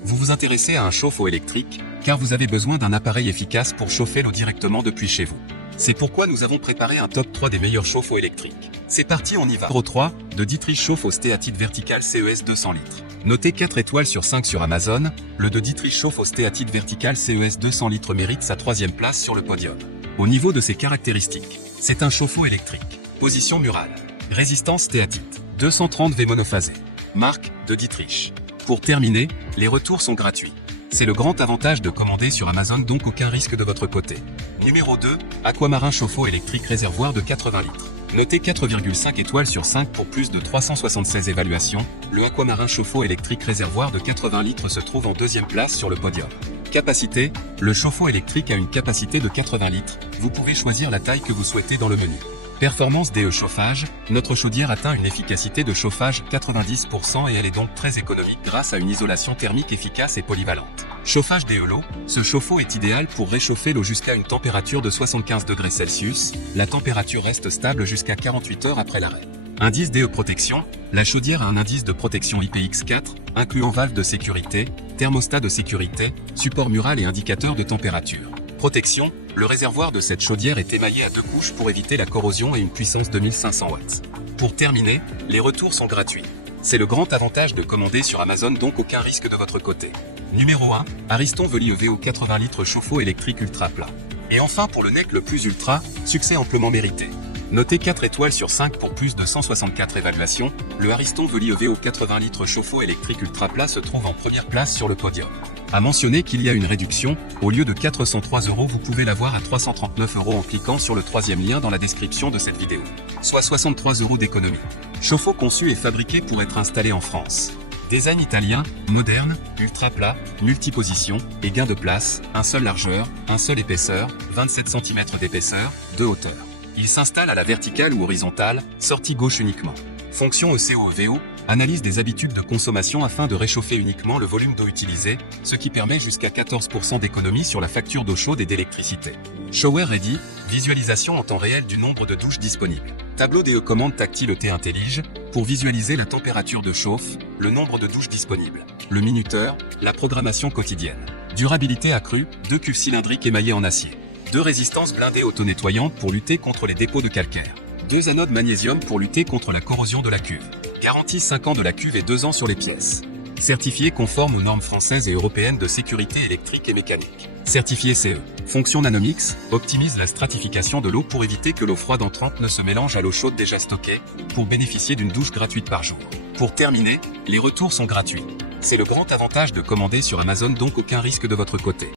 Vous vous intéressez à un chauffe-eau électrique, car vous avez besoin d'un appareil efficace pour chauffer l'eau directement depuis chez vous. C'est pourquoi nous avons préparé un top 3 des meilleurs chauffe-eau électriques. C'est parti, on y va. Numéro 3, de Dietrich chauffe-eau stéatite verticale CES 200 litres. Noté 4 étoiles sur 5 sur Amazon, le de Dietrich chauffe-eau stéatite verticale CES 200 litres mérite sa 3e place sur le podium. Au niveau de ses caractéristiques, c'est un chauffe-eau électrique. Position murale. Résistance stéatite. 230 V monophasé. Marque, de Dietrich. Pour terminer, les retours sont gratuits. C'est le grand avantage de commander sur Amazon, donc aucun risque de votre côté. Numéro 2, Aquamarin chauffe-eau électrique réservoir de 80 litres. Noté 4,5 étoiles sur 5 pour plus de 376 évaluations, le Aquamarin chauffe-eau électrique réservoir de 80 litres se trouve en 2e place sur le podium. Capacité, le chauffe-eau électrique a une capacité de 80 litres, vous pouvez choisir la taille que vous souhaitez dans le menu. Performance DE chauffage, notre chaudière atteint une efficacité de chauffage 90% et elle est donc très économique grâce à une isolation thermique efficace et polyvalente. Chauffage DE l'eau, ce chauffe-eau est idéal pour réchauffer l'eau jusqu'à une température de 75 degrés Celsius, la température reste stable jusqu'à 48 heures après l'arrêt. Indice DE protection, la chaudière a un indice de protection IPX4, incluant valve de sécurité, thermostat de sécurité, support mural et indicateur de température. Protection, le réservoir de cette chaudière est émaillé à 2 couches pour éviter la corrosion et une puissance de 1500 watts. Pour terminer, les retours sont gratuits. C'est le grand avantage de commander sur Amazon, donc aucun risque de votre côté. Numéro 1, Ariston Veli EVO 80 litres chauffe-eau électrique ultra plat. Et enfin pour le NEC le plus ultra, succès amplement mérité. Noté 4 étoiles sur 5 pour plus de 164 évaluations, le Ariston Veli EVO 80 litres chauffe-eau électrique ultra plat se trouve en première place sur le podium. À mentionner qu'il y a une réduction, au lieu de 403 €, vous pouvez l'avoir à 339 € en cliquant sur le 3e lien dans la description de cette vidéo. Soit 63 € d'économie. Chauffe-eau conçu et fabriqué pour être installé en France. Design italien, moderne, ultra plat, multiposition et gain de place, un seul largeur, un seul épaisseur, 27 cm d'épaisseur, de hauteur. Il s'installe à la verticale ou horizontale, sortie gauche uniquement. Fonction ECO-EVO, analyse des habitudes de consommation afin de réchauffer uniquement le volume d'eau utilisé, ce qui permet jusqu'à 14% d'économie sur la facture d'eau chaude et d'électricité. Shower Ready, visualisation en temps réel du nombre de douches disponibles. Tableau des commandes tactile ET Intellige, pour visualiser la température de chauffe, le nombre de douches disponibles, le minuteur, la programmation quotidienne. Durabilité accrue, 2 cuves cylindriques émaillées en acier. 2 résistances blindées auto-nettoyantes pour lutter contre les dépôts de calcaire. 2 anodes magnésium pour lutter contre la corrosion de la cuve. Garantie 5 ans de la cuve et 2 ans sur les pièces. Certifié conforme aux normes françaises et européennes de sécurité électrique et mécanique. Certifié CE. Fonction Nanomix, optimise la stratification de l'eau pour éviter que l'eau froide entrante ne se mélange à l'eau chaude déjà stockée, pour bénéficier d'une douche gratuite par jour. Pour terminer, les retours sont gratuits. C'est le grand avantage de commander sur Amazon, donc aucun risque de votre côté.